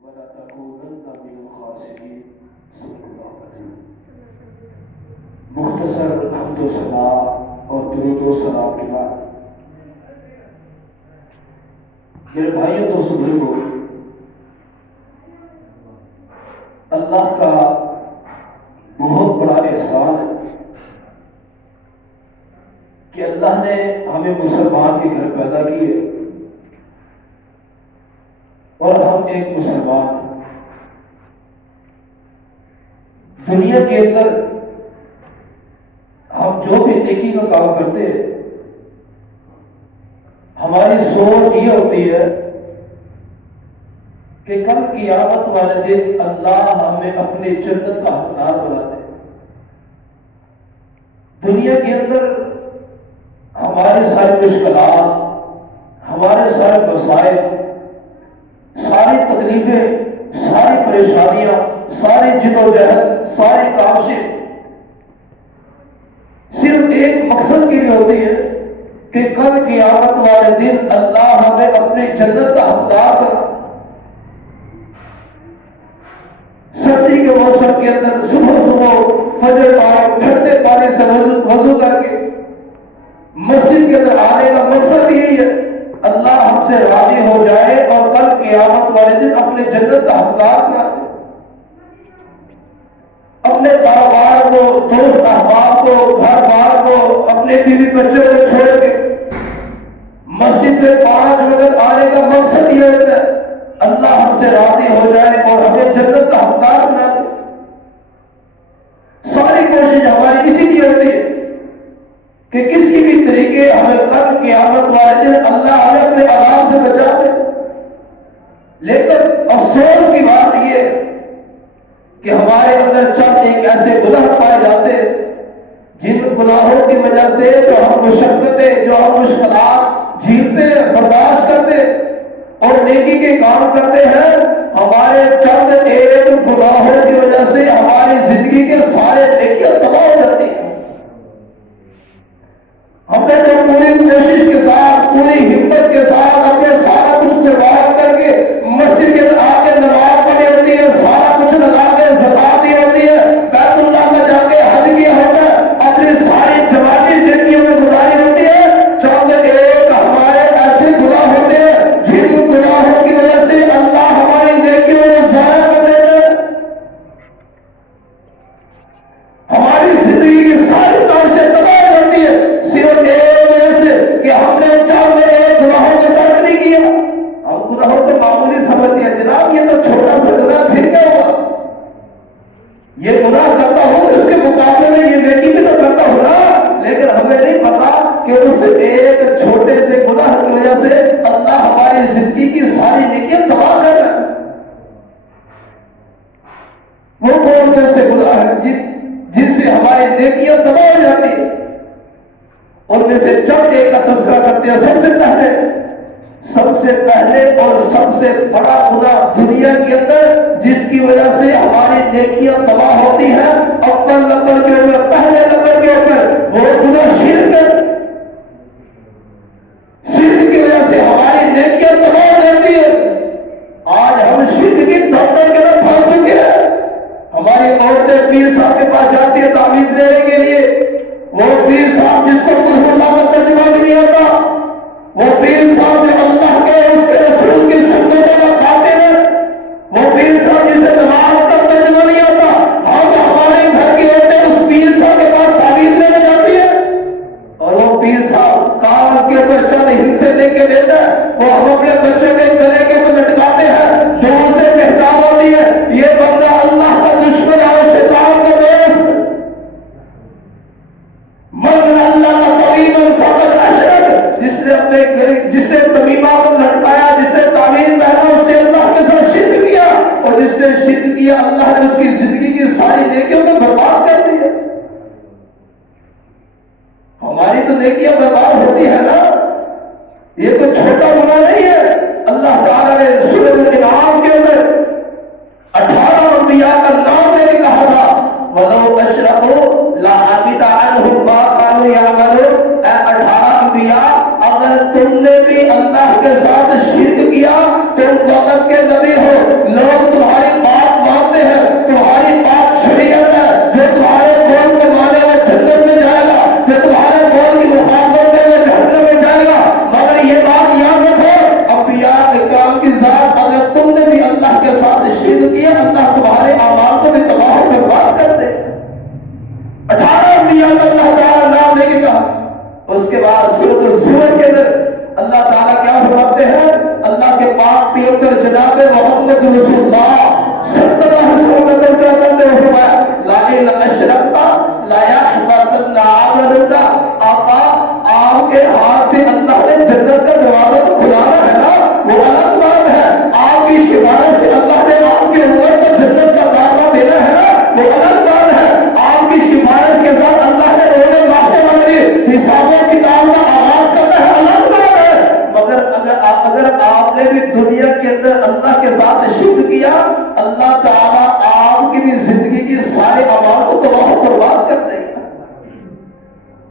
ولا تكونن من الخاسرين صدق اللہ العظیم۔ مختصر حمد و ثنا اور درود و سلام کے بعد میرے بھائیوں دوستوں بزرگوں، اللہ کا بہت بڑا احسان ہے کہ اللہ نے ہمیں مسلمان کے گھر پیدا کیے اور ہم ایک مسلمان ہیں۔ دنیا کے اندر ہم جو بھی نیکی کا کام کرتے ہیں، ہماری سوچ یہ ہوتی ہے کہ کل قیامت والے دن اللہ ہمیں اپنے جنت کا حقدار بنا دے۔ دنیا کے اندر ہمارے سارے مشکلات، ہمارے سارے مسائل، ساری تکلیفیں، ساری پریشانیاں، ساری جدوجہد، ساری کاوشیں صرف ایک مقصد کے لیے ہوتی ہے کہ کل قیامت والے دن اللہ ہمیں اپنی جنت کا حقدار بنا۔ سردی کے موسم کے اندر صبح صبح فجر پاک ٹھنڈے پانی سے وضو کر کے مسجد کے اندر آنے کا مقصد یہی ہے اللہ ہم سے راضی ہو جائے اور کل قیامت والے دن اپنے جنت کا حقدار بنا دے۔ اپنے کاروبار کو، دوست احباب کو، گھر بار کو، اپنے بیوی بچوں کو چھوڑ کے مسجد میں 5 وقت آنے کا مقصد یہ ہوتا ہے اللہ ہم سے راضی ہو جائے اور ہمیں جنت کا حقدار بنا دے۔ ساری کوشش ہماری اسی لیے ہوتی ہے کہ کسی بھی طریقے ہمیں کل قیامت والے دن اللہ ہمیں اپنے عذاب سے بچا دے۔ لیکن افسوس کی بات یہ ہے کہ ہمارے اندر چند ایک ایسے گناہ پائے جاتے ہیں جن گناہوں کی وجہ سے جو ہم مشقتیں، جو ہم مشکلات جھیلتے ہیں، برداشت کرتے ہیں اور نیکی کے کام کرتے ہیں، ہمارے چند ایک گناہوں کی وجہ سے ہماری زندگی کے سارے نیکیاں تباہ ہو جاتی ہیں۔ ہم نے تو پوری کوشش کے ساتھ، پوری ہمت کے ساتھ اپنے سارا کچھ قربان کر کے مسجد کے آ کے نماز پڑھی ہوتی ہے، سارا کچھ لگا کے زکات دی ہوتی ہے، بیت اللہ میں جا کے حج کیا ہوتا ہے، اپنی ساری جماعتی زندگیوں میں گزاری ہوتی ہے۔ چند ایک ہمارے ایسے گناہ ہوتے ہیں جن گناہوں کی وجہ سے اللہ ہماری نیکیوں کو ضائع کر دیتا ہے۔ ہماری زندگی کی ساری کوششیں تباہ ہو جاتی ہے صرف ایک وجہ سے کہ ہم نے چند ایک گناہوں کو ترک نہیں کیا۔ ہم گناہوں کو معمولی سمجھتے ہیں، جناب یہ تو چھوٹا سا گناہ، پھر کیا ہوا؟ یہ گناہ کرتا ہوں اس کے مقابلے میں یہ نیکی بھی تو کرتا ہوں نا، لیکن ہمیں نہیں پتا کہ اس ایک چھوٹے سے گناہ کی وجہ سے اللہ ہماری زندگی کی ساری نیکیاں تباہ کر رہا ہے۔ وہ کون سے ایسے گناہ ہیں جن سے ہماری نیکیاں تباہ ہو جاتی ہیں؟ ان میں سے چند ایک کا تذکرہ کرتے ہیں۔ سب سے پہلے اور سب سے بڑا گناہ دنیا کے اندر جس کی وجہ سے ہماری نیکیاں تباہ ہوتی ہیں، اول نمبر کے اوپر، پہلے نمبر کے اوپر وہ گناہ شرک ہے۔ شرک کی وجہ سے ہماری نیکیاں تباہ ہو جاتی ہے۔ آج ہم شرک کی دفتر کے اندر پھنس چکے ہیں۔ ہماری عورتیں پیر صاحب کے پاس جاتی ہے تعویذ لینے کے لیے، وہ پیر صاحب جس کو قرآن اللہ کا ترجمہ بھی نہیں آتا، وہ پیر صاحب جو اللہ کے اس کے رسول کی سنتوں کا کھاتے ہیں، وہ پیر صاحب جسے نماز کا ترجمہ نہیں آتا، ہمارے گھر کی عورتیں اس پیر صاحب کے پاس تعویذ لینے جاتی ہے اور وہ پیر صاحب کان کے اوپر چند حصے دے کے دیتا ہے، وہ ہم اپنے بچے کے گلے کے اوپر لٹکاتے ہیں، جو اسے پہچان ہوتی ہے یہ بندہ اللہ کا دشمن اور شیطان کا دوست۔ من اللہ کا طبیب فقط اشرک، جس نے طبیبہ کو لٹکایا، جس نے تعویذ پہنا، اس نے اللہ کے ساتھ شرک کیا، اور جس نے شرک کیا اللہ نے اس کی زندگی کی ساری نیکیوں کو برباد کر دی ہے۔ ہماری تو نیکیاں برباد ہوتی ہے نا، یہ تو چھوٹا گناہ نہیں ہے۔ اللہ تعالیٰ نے سورۃ الانعام کے اندر 18 انبیاء کا نام لے کے کہا تھا وَلَوْ أَشْرَكُوا لَحَبِطَ عَنْهُمْ مَا كَانُوا يَعْمَلُونَ۔ اے 18 انبیاء، اگر تم نے بھی اللہ کے ساتھ شرک کیا، تم وقت کے نبی ہو، لوگ اللہ تمہارے اعمال کو بھی تباہ و برباد کر دے. 18 انبیاء کا اللہ تعالیٰ نام لے کے کہا. اس کے بعد سورۃ الزمر کے اندر اللہ تعالیٰ کیا فرماتے ہیں؟ اللہ کے پاک پیغمبر جناب محمد رسول اللہ صلی اللہ علیہ وسلم نے فرمایا لئن اشرکت لیحبطن عملک. آقا آپ کے ہاتھ سے اللہ نے جنت کا دروازہ تو کھلانا ہے نا، وہ الگ بات ہے. آپ کی شفاعت سے اللہ نے آپ کے اوپر کو جنت کا داخلہ دینا ہے نا، وہ الگ بات ہے. آپ کی شفاعت کے ساتھ اللہ نے روزے معاشرے والے حساب و کتاب کا آغاز کرنا ہے، الگ بات ہے. مگر اگر آپ نے بھی دنیا کے اندر اللہ کے ساتھ شرک کیا، اللہ تعالیٰ آپ کی بھی زندگی کی سارے اعمال کو تباہ و برباد کر دے گا.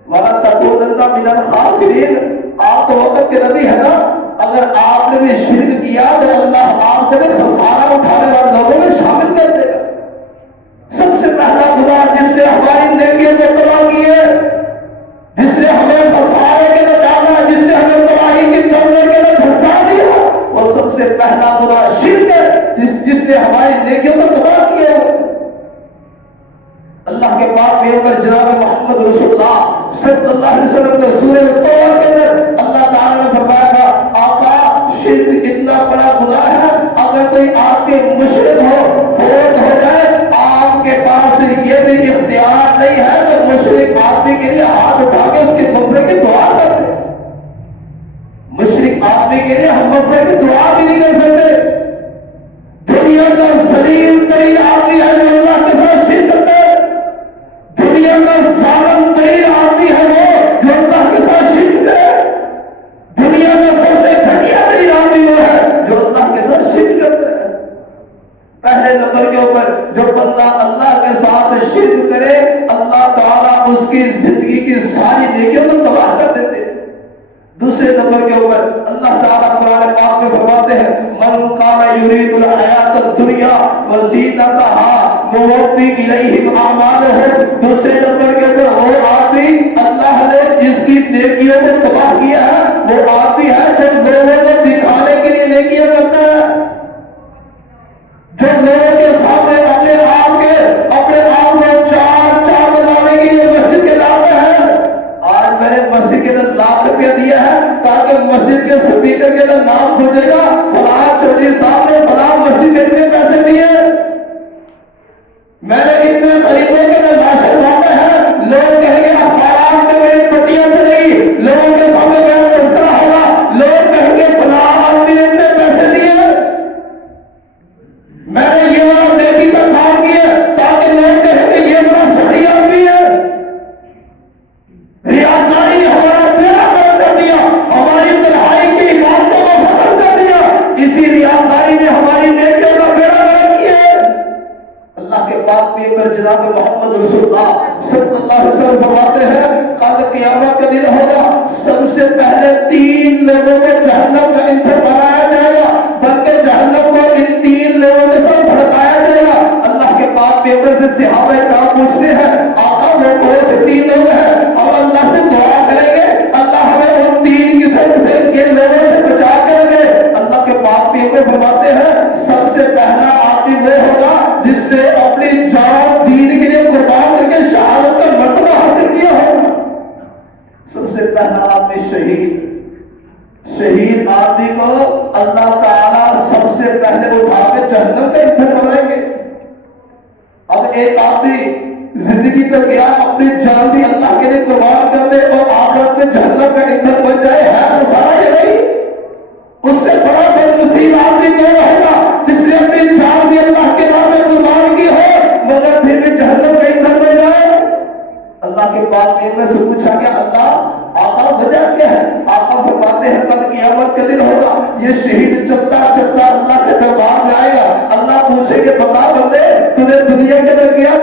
وَلَا تَكُونَنَّ مِنَ الْخَاسِرِينَ. آپ تو وقت کے نبی ہے نا، اگر آپ نے بھی شرک کیا تو اللہ آپ سے بھی خسارہ اٹھانے والے لوگوں میں شامل کر دے گا. سب سے پہلا خدا جس نے ہماری نیکیوں کو تباہ کی ہے، جس نے ہمیں خسارے کے لیے ڈالا، جس نے ہمیں تباہی کی دلدل کے لیے دھسا دیا، وہ سب سے پہلا خدا شرک ہے جس نے ہماری نیکیوں کو تباہ کیا. اللہ کے پاک پیغمبر جناب محمد رسول اللہ صلی اللہ علیہ وسلم نے سورہ توبہ کے اندر اللہ تعالیٰ نے فرمایا آقا شرک اتنا بڑا گناہ ہے، اگر کوئی آپ کے مشرک ہو، فوت ہو جائے، آپ کے پاس یہ بھی اختیار نہیں ہے تو مشرک آدمی کے لیے ہاتھ اٹھا کے اس کے مغفرت کی دعا کر دیں. مشرک آدمی کے لیے ہم مغفرت کی دعا بھی نہیں کر سکتے. دنیا کا ذلیل ترین آدمی ہے جو اللہ کے ساتھ شرک کرتا ہے. دنیا کا ظالم ترین آدمی ہے وہ جو اللہ کے ساتھ شرک کرے. دنیا میں سب سے گھٹیا ترین آدمی وہ ہے جو اللہ کے ساتھ شرک کرتا ہے. پہلے نمبر کے اوپر جو بندہ اللہ کے ساتھ شرک کرے، اللہ تعالیٰ اس کی زندگی کی ساری نیکیوں کو تباہ کر دیتے ہیں. دوسرے نمبر کے اوپر اللہ تعالیٰ قرآن پاک میں فرماتے ہیں من کان یرید الحیات الدنیا وزینتها نوفی الیہم اعمالہم. دوسرے نمبر کے اوپر وہ آدمی اللہ نے جس کی نیکیوں کو تباہ کیا ہے وہ آدمی ہے جو لوگوں کو دکھانے کے لیے نیکیاں کرتا ہے، جو لوگوں کے سامنے اپنے آپ کو چار لانے کے لیے مسجد کے لاتے ہیں. آج میں نے مسجد کے اندر ₹1,00,000 دیا ہے تاکہ مسجد کے سپیکر کے اندر نام کھجے گا فلاں چودھری صاحب نے فلاں مسجد کے لیے پیسے دیے. میں نے اتنے غریبوں کے اندر راشن بانٹے ہیں، لوگ کہیں گے اخبارات میں میری پٹیاں چلی، لوگوں کے سامنے میرا تذکرہ ہوگا، لوگ کہیں گے فلاں آدمی نے اتنے پیسے دیے. میں نے یہ بڑا نیکی کا کام کیا تاکہ لوگ کہیں کہ یہ بڑا صحیح آدمی ہے. ریاکاری نے ہمارا بیڑا گرک کر دیا، ہماری تنہائی کی عبادتوں کو ختم کر دیا. اسی ریاکاری نے ہماری نیکیوں کا بیڑا گرک کیا. اللہ کے پاک پیغمبر جناب محمد رسول اللہ صلی اللہ علیہ وسلم فرماتے ہیں کل قیامت کا دن ہوگا، سب سے پہلے 3 لوگوں کو جہنم کا ایندھن بنایا جائے گا، بلکہ جہنم کو ان 3 لوگوں کے ساتھ بھڑکایا جائے گا. اللہ کے پاک پیغمبر سے صحابہ کرام پوچھتے ہیں آقا وہ کون سے 3 لوگ ہیں؟ اور اللہ سے دعا کریں گے اللہ ہمیں ان 3 قسم سے کے لوگوں سے بچا کر دے. اللہ کے پاک پیغمبر فرماتے ہیں سب سے پہلا آدمی وہ ہوگا جس نے اپنی جان دین کے لیے قربان کر کے شہادت کا مرتبہ حاصل کیا ہوگا. سب سے پہلا آدمی شہید آدمی کو اللہ تعالیٰ سب سے پہلے اٹھا کے جہنم کا ایندھن بنائیں گے. اب ایک آدمی زندگی تو گیا اپنی جان بھی اللہ کے لیے قربان کر دے اور آخرت میں جہنم کا ایندھن بن جائے، ہے تو سارا یہ نہیں. اس سے بڑا بدنصیب آدمی کون ہوگا جس نے اپنی جان بھی اللہ کے نام میں قربان کی ہو مگر پھر بھی جہنم کا ایندھن بن جائے. اللہ کے پاک میں سے پوچھا گیا اللہ آقا وجہ کیا ہے؟ آقا فرماتے ہیں کل قیامت کا دن ہوگا، یہ شہید چلتا اللہ کے دربار میں آئے گا. اللہ پوچھے کہ بتا بندے تو نے دنیا کے اندر کیا؟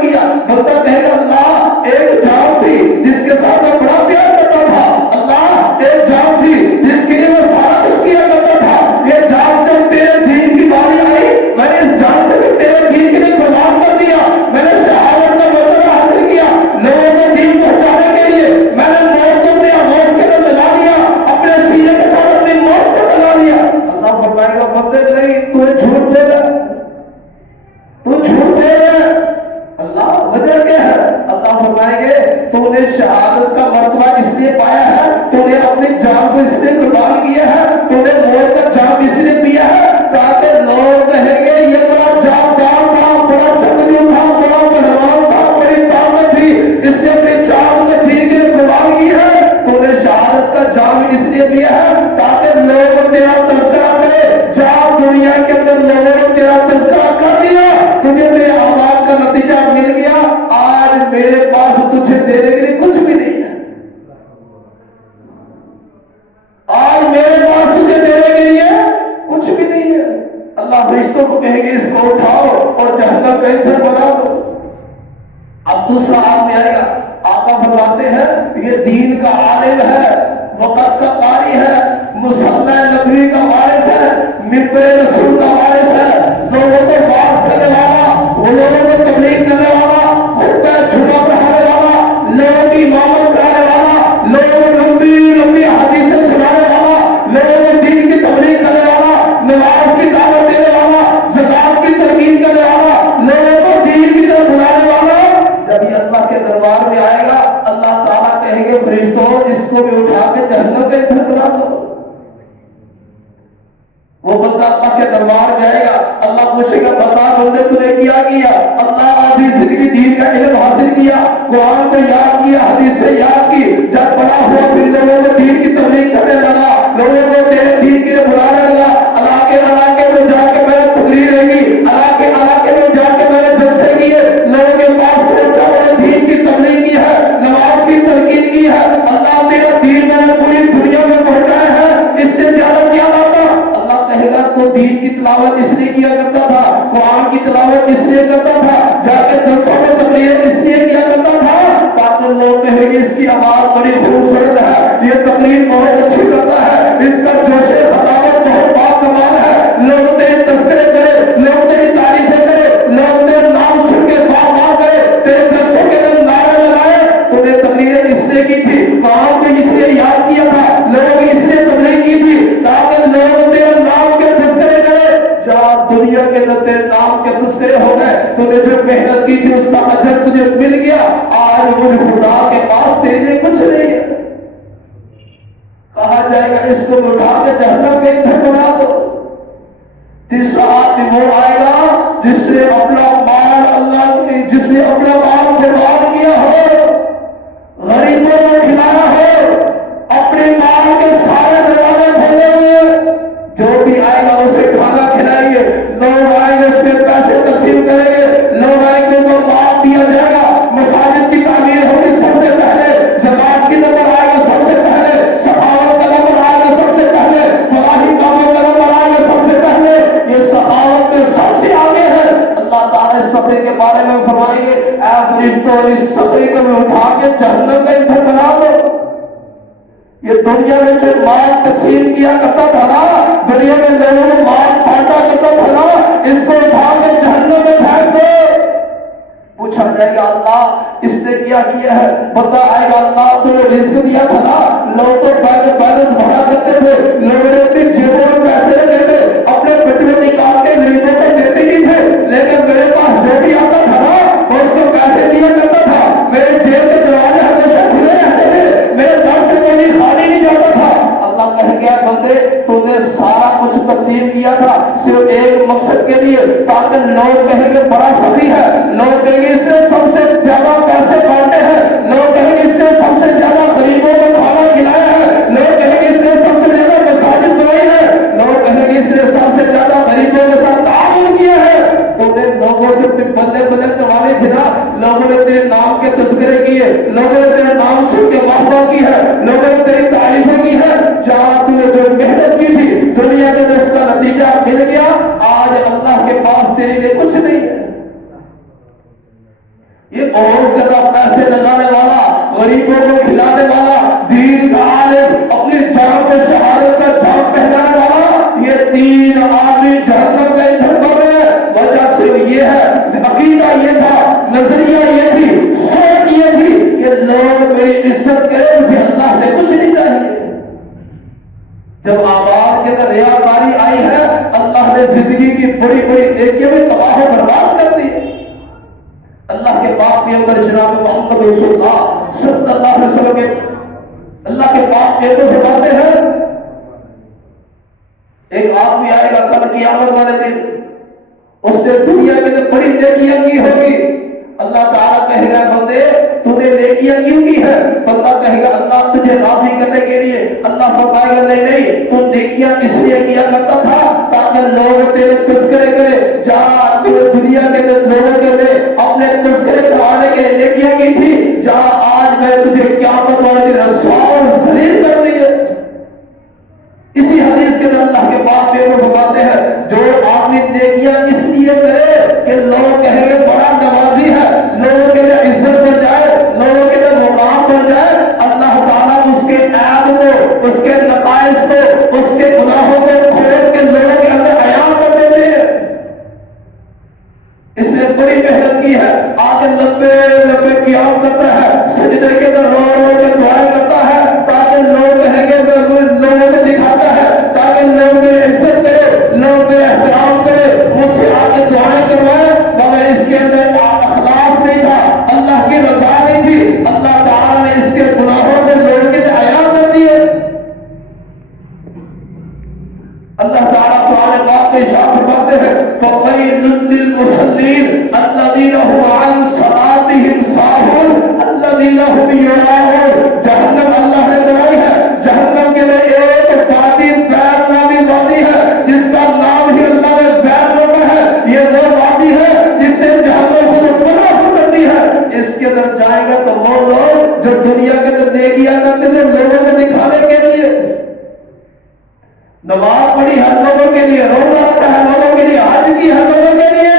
بندہ کہے گا اللہ ایک جان تھی جس کے ساتھ میں بڑا پیار کرتا تھا، اللہ ایک جان تھی جس کے لیے میں سارا کچھ کیا کرتا تھا. یہ جان جب تیرے دین کی باری آئی میں نے اس جان سے بھی تیرے دین کے لیے قربان کر دیا. میں نے شہادت کا مرتبہ حاصل کیا، لوگوں کو دین پہنچانے کے لیے میں نے موت کو اپنے موت کے اندر لگا دیا، اپنے سینے کے ساتھ اپنی موت کو لگا دیا. اللہ فرمائے گا بندے نہیں تو جھوٹ بولا، فرمائیں گے تو نے شہادت کا مرتبہ اس لیے پایا ہے، تو نے اپنی جان کو اس لیے قربان کیا ہے، تو نے موت کا جام اس لیے پیا ہے تاکہ لوگ کہیں گے یہ بڑا جاندار تھا، بڑا جنگجو تھا، بڑا پہلوان تھا، بڑی طاقت تھی، اس نے اپنی جان کو جی کے قربان کی ہے۔ تو نے شہادت کا جام اس لیے پیا ہے تاکہ لوگ تیرا تذکرہ کرے۔ جہاں دنیا کے اندر لوگوں نے تیرا تذکرہ کر دیا، تجھے میرے اعمال کا نتیجہ مل گیا، آج میرے پاس تجھے دینے کے لیے کچھ بھی نہیں ہے، آج میرے پاس تجھے دینے کے لیے کچھ بھی نہیں ہے۔ اللہ فرشتوں کو کہیں گے اس کو اٹھاؤ اور جہنم کا ایندھن بنا دو۔ اب دوسرا آدمی آئے گا، آقا فرماتے ہیں یہ دین کا عالم ہے، وقت کا قاری ہے، مصلی نبوی کا وارث ہے، ممبر رسول کا وارث ہے، لوگوں کو بات کرنے والا، لوگوں کو تبلیغ کرنے والا، خطبہ جمعہ پڑھانے والا، لوگوں کی امامت کرانے والا، لوگوں کو لمبی لمبی حدیثیں سنانے والا، لوگوں کو دین کی تبلیغ کرنے والا، نماز کی دعوت دینے والا، زکات کی ترغیب کرنے والا، لوگوں کو دین کی طرف بلانے والا، جب یہ اللہ کے دربار میں آئے گا اللہ تعالیٰ کہیں گے فرشتوں اس کو بھی اٹھا کے جہنم کا ایندھن بنا دو۔ وہ بندہ اللہ کے دربار جائے گا، اللہ پوچھے گا بتا بندے تو نے کیا کیا؟ اللہ آدھی زندگی دین کا علم حاصل کیا، قرآن کو یاد کیا، حدیث سے یاد کی، جب بڑا ہوا پھر لوگوں کو دین کی تبلیغ کرنے لگا، لوگوں کو تیرے دین کے لیے بلانے لگا، علاقے میں جا کے میں نے تقریریں کی، علاقے میں جا کے میں نے جلسے کیے، لوگوں کے پاس پہنچا میں نے دین کی تبلیغ کی ہے، نماز کی تلقین کی ہے، اللہ تیرا دین میں نے پوری دنیا میں پہنچایا ہے، اس سے زیادہ کیا لاتا؟ اللہ کہے گا تو دین کی تلاوت اس لیے کیا کرتا تھا، قرآن کی تلاوت اس لیے کرتا تھا، جا کے جلسوں میں تقریر اس لیے کیا کرتا تھا تاکہ لوگ کہیں گے اس کی آواز بڑی خوبصورت ہے، یہ تقریر بہت اچھی کرتا ہے، اس کا جوش خطابت بہت باکمال ہے، لوگ تیرے تذکرے کرے، لوگ تیری تعریفیں کرے، لوگ تیرے نام سن کے باغ کرے، تیرے جلسوں کے اندر نعرے لگائے۔ تو نے تقریریں اس لیے کی تھی، قرآن کو اس لیے یاد کیا تھا، لوگ اس لیے تبلیغ کی تھی تاکہ لوگ تیرے نام کے تذکرے کرے۔ جہاں دنیا کے اندر تیرے نام کے تذکرے ہو گئے، تو نے جو محنت کی تھی اس کا اجر تجھے مل گیا، آج مجھ خدا کے پاس تیرے لیے کچھ نہیں ہے۔ کہا جائے گا اس کو اٹھا کے جہنم کے ایندھن بنا دو۔ تیسرا آدمی وہ آئے گا جس نے اپنا مال اللہ کی، جس نے اپنا مال برباد کیا ہو، غریبوں کو کھلانا ہو، اپنے مال کے سارے دروازے کھولے ہوئے، جو بھی آئے گا اسے کھانا کھلائیے، لوگ آئیں گے اس کے پیسے تقسیم کریں گے، لوگ آئیں گے تو مال دیا جائے گا، مساجد کی تعمیر ہوگی سب سے پہلے، زکات کی نمبر آئے گا سب سے پہلے، سخاوت کا نمبر آئے گا سب سے پہلے، فلاحی کاموں کا نمبر آئے گا سب سے پہلے، یہ سخاوت میں سب سے آگے ہے۔ اللہ تعالیٰ اس صدقے کے بارے میں فرمائیں گے اے فرشتوں اس صدقے کو میں اٹھا کے جہنم کا ایندھن بنا دو۔ یہ دنیا میں جو مال تقسیم کیا کرتا تھا نا، دنیا میں لوگوں کو مال بانٹا کرتا تھا نا، اس کو اٹھا کے جہنم میں پھینک دو۔ پوچھا جائے گا اللہ اس نے کیا ہے؟ بندہ آئے گا اللہ تو رزق دیا تھا نا، لوگ تو بیلنس بھرا کرتے تھے، لوگوں نے اپنی جیبوں میں پیسے رکھتے تھے، اپنے پٹوے نکال کے غریبوں کو دیتے ہی تھے، لیکن میرے پاس جو بھی آتا تھا نا وہ اس کو پیسے دیا کرتا تھا، میرے جیب کے دروازے ہمیشہ کھلے رہتے تھے، میرے گھر سے کوئی خالی نہیں جاتا تھا۔ اللہ کہہ گیا بندے تو نے سارا کچھ تقسیم کیا تھا صرف ایک مقصد کے لیے تاکہ لوگ کہیں گے بڑا سخی ہے، لوگ کہیں گے اس نے سب سے زیادہ پیسے بانٹے ہیں، لوگ کہیں گے اس نے سب سے زیادہ غریبوں کو کھانا کھلایا ہے، لوگ کہیں گے اس نے سب سے زیادہ مساجد بنائی ہے، لوگ کہیں گے اس نے سب سے زیادہ غریبوں کے ساتھ تعاون کیا ہے۔ تو نے لوگوں سے بلے بلے کروانے تھے نا، لوگوں نے تیرے نام کے تذکرے کیے، لوگوں نے تیرے نام سن کے واہ واہ کی ہے، لوگوں نے تیری تعریفیں کی ہے، جہاں تو نے جو محنت کی تھی دنیا میں اس کا نتیجہ مل گیا، آج اللہ کے پاس تیرے لیے کچھ نہیں ہے۔ یہ بہت زیادہ پیسے لگانے والا، غریبوں کو کھلانے والا، دین کا عالم، اپنی جان کو شہادت کا جام پہنانے والا، یہ تین آدمی جہنم کا ایندھن بن رہے ہیں۔ وجہ صرف یہ ہے، عقیدہ یہ تھا، نظریہ یہ تھی، سوچ یہ تھی کہ لوگ میری عزت کریں، مجھے اللہ سے کچھ نہیں چاہیے۔ جب آباد کے اندر ریاکاری آئی ہے، اللہ نے زندگی کی بڑی بڑی نیکیاں بھی تباہ و برباد کر دی۔ اللہ کے پاک پیغمبر جناب محمد رسول اللہ صلی اللہ علیہ وسلم کے اللہ کے پاک پیغمبر فرماتے ہیں ایک آدمی آئے گا کل قیامت والے دن، اس نے دنیا کے اندر بڑی نیکیاں کی ہوگی، اللہ تعالیٰ کہے گا بندے تو نے نیکیاں کیوں کی ہے؟ بندہ کہے گا اللہ تجھے راضی کرنے کے لیے۔ اللہ فرمائے گا نہیں تو نیکیاں اس لیے کیا کرتا تھا تاکہ لوگ تیرے تذکرے کرے، جا تو دنیا کے اندر لوگوں کے لیے اپنے تذکرے کرانے کے لیے نیکیاں کی تھی، جا آج میں تجھے قیامت والے دن رسوا اور ذلیل کر دیے۔ اسی حدیث کے اندر اللہ کے پاک پیغمبر فرماتے ہیں جو آدمی نیکیاں اس لیے کرے کہ لوگ کہیں گے بڑا نمازی ہے، لوگوں کے لیے عزت بن جائے، لوگوں کے لیے مقام بن جائے، اللہ تعالیٰ اس کے عیب کو، اس کے نقائص کو، اس کے گناہوں کو کھول کے لوگوں کے اندر عیاں کر دیتے ہیں۔ اس نے بڑی محنت کی ہے، آگے لمبے لمبے قیام کرتا ہے، سجدے کے اندر رو رو کے دعائیں کرتا ہے تاکہ لوگ کہیں گے لوگوں کو دکھاتا ہے تاکہ لوگ عزت کرے، لوگ احترام کرے، مجھ سے آگے دعائیں کروائے، مگر اس کے اندر اخلاص نہیں تھا، اللہ کی رضا نہیں تھی، اللہ تعالیٰ نے اس کے گناہوں کو لوگوں کے عیاں کر دیے۔ اللہ تعالیٰ قرآن پاک میں ارشاد فرماتے ہیں فَوَيْلٌ لِّلْمُصَلِّينَ الَّذِينَ هُمْ عَنْ صَلَاتِهِمْ سَاهُونَ الَّذِينَ هُمْ يُرَاءُونَ۔ جہنم اللہ نے بنائی ہے، جہنم کے لیے ایک وادی بیر نامی وادی ہے جس کا نام ہی اللہ نے بیر رکھا ہے، یہ وہ وادی ہے جس سے جہنم خود پناہ کرتی ہے۔ اس کے اندر جائے گا تو وہ لوگ جو دنیا کے اندر نیکیاں کرتے تھے لوگوں کو دکھانے کے لیے، نماز پڑھی ہے لوگوں کے لیے، روزہ رکھا ہے لوگوں کے لیے، حج کی ہے لوگوں کے لیے۔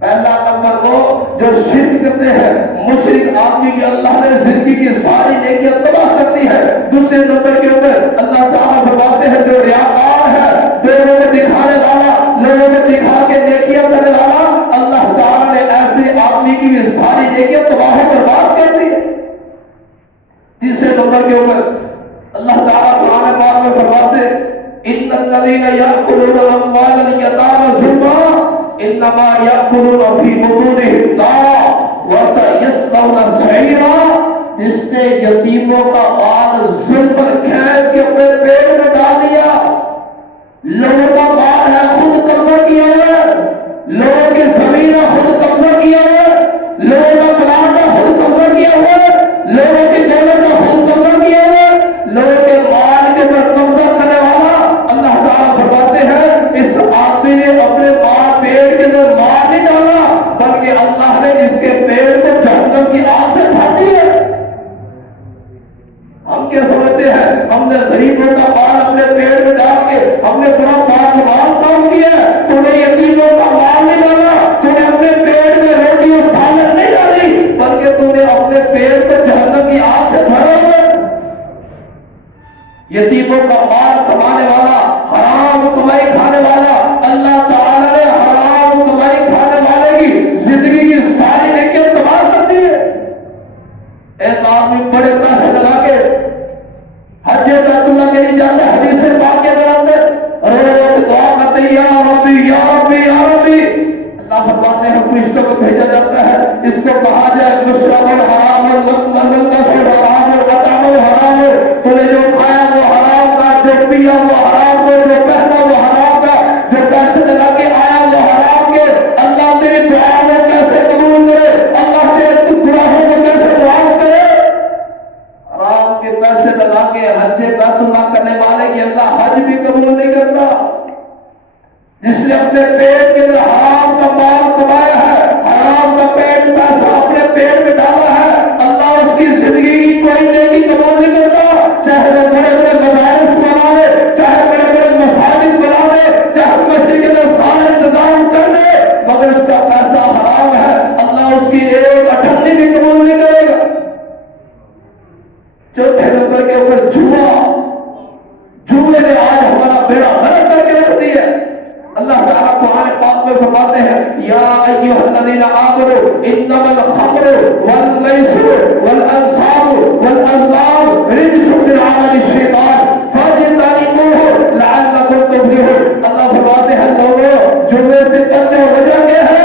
پہلا نمبر وہ جو شرک کرتے ہیں، مشرک آدمی کی اللہ نے زندگی کی ساری نیکیاں تباہ کرتی ہے۔ دوسرے نمبر کے اوپر اللہ تعالیٰ فرماتے ہیں جو ریاکار ہے، لوگوں کو دکھانے والا، لوگوں کو دکھا کے نیکیاں کرنے والا، اللہ تعالیٰ نے ایسے آدمی کی بھی ساری نیکیاں تباہ و برباد کر دی۔ تیسرے نمبر کے اوپر اللہ تعالیٰ قرآن پاک میں فرماتے ان الذین یأکلون اموال الیتامی ظلما انما یأکلون فی بطونہم نارا وسیصلون سعیرا۔ جس نے یتیموں کا مال ظلم پر کھینچ کے اپنے پیٹ میں ڈال دیا، لوگوں کا مال ہے خود قبضہ کیا ہوا، لوگوں کی زمین ہے خود قبضہ کیا ہوا، لوگوں کا پلاٹ ہے خود قبضہ کیا ہوا، لوگوں کی دولت ہے خود قبضہ کیا ہوا، لوگوں کے مال کے پر قبضہ کرنے والا، اللہ تعالیٰ فرماتے ہیں اس آدمی نے اپنے مال پیٹ کے اندر مار نہیں ڈالا بلکہ اللہ نے اس کے پیٹ کو جہنم کی آگ سے پھاڑ دیا۔ ہم کیا سمجھتے ہیں ہم نے غریبوں کا مال اپنے پیٹ میں ڈال کے ہم نے بڑا مال کام کیا، تو نے یتیموں کا مال نہیں ڈالا، تو نے اپنے پیٹ میں روٹی اور سالن نہیں ڈالی بلکہ تو نے اپنے پیٹ کو جہنم کی آگ سے بھرا ہوا۔ یتیموں کا مال کمانے والا، حرام کمائی کھانے والا، اللہ تعالیٰ نے حرام کمائی کھانے والے کی زندگی کی ساری نیکیاں تباہ کر دی ہے۔ ایک آدمی بڑے پیسے لگا کے حج بیت اللہ کے لیے جاتے، حدیث پاک کے اندر روز دعا کرتے یا ربی یا ربی یا ربی، اللہ فرماتے ہیں فرشتوں کو بھیجا جاتا ہے، اس کو کہا جائے مشرب الحرام والملبس الحرام والمطعم الحرام، تو نے جو کھایا وہ حرام کا، جو پیا وہ حرام کا، جو پہنا وہ حرام کا، جو پیسے لگا کے آیا وہ حرام کے، اللہ تیری دعا کو کیسے قبول کرے، اللہ تیرے گناہوں کو کیسے معاف کرے۔ حرام کے پیسے لگا کے حج بیت اللہ کرنے والے کی اللہ حج بھی قبول نہیں کرتا۔ جس نے اپنے پیٹ کے اندر حرام کا مال کمایا ہے، حرام کا پیسہ اپنے پیٹ میں ڈالا ہے، اللہ اس کی زندگی کی کوئی نیکی قبول نہیں کرتا، چاہے وہ بڑے بڑے مدارس بنا لے، چاہے بڑے بڑے مساجد بنا لے، چاہے مسجد کے اندر سارا انتظام کر دے، مگر اس کا پیسہ حرام ہے، اللہ اس کی ایک اٹھنی بھی قبول نہیں کرے گا۔ چوتھے نمبر کے اوپر جوئے نے آج ہمارا بیڑا غرق کر کے رکھ دی ہے۔ اللہ تعالیٰ قرآن پاک میں فرماتے ہیں یا ایھا الذین آمنوا انما الخمر والمیسر والانصاب والازلام رجس من عمل الشیطان فاجتنبوہ لعلکم تفلحون۔ اللہ فرماتے ہیں لوگوں جوئے سے کرنے وجہ کیا ہے؟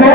2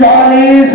40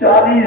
40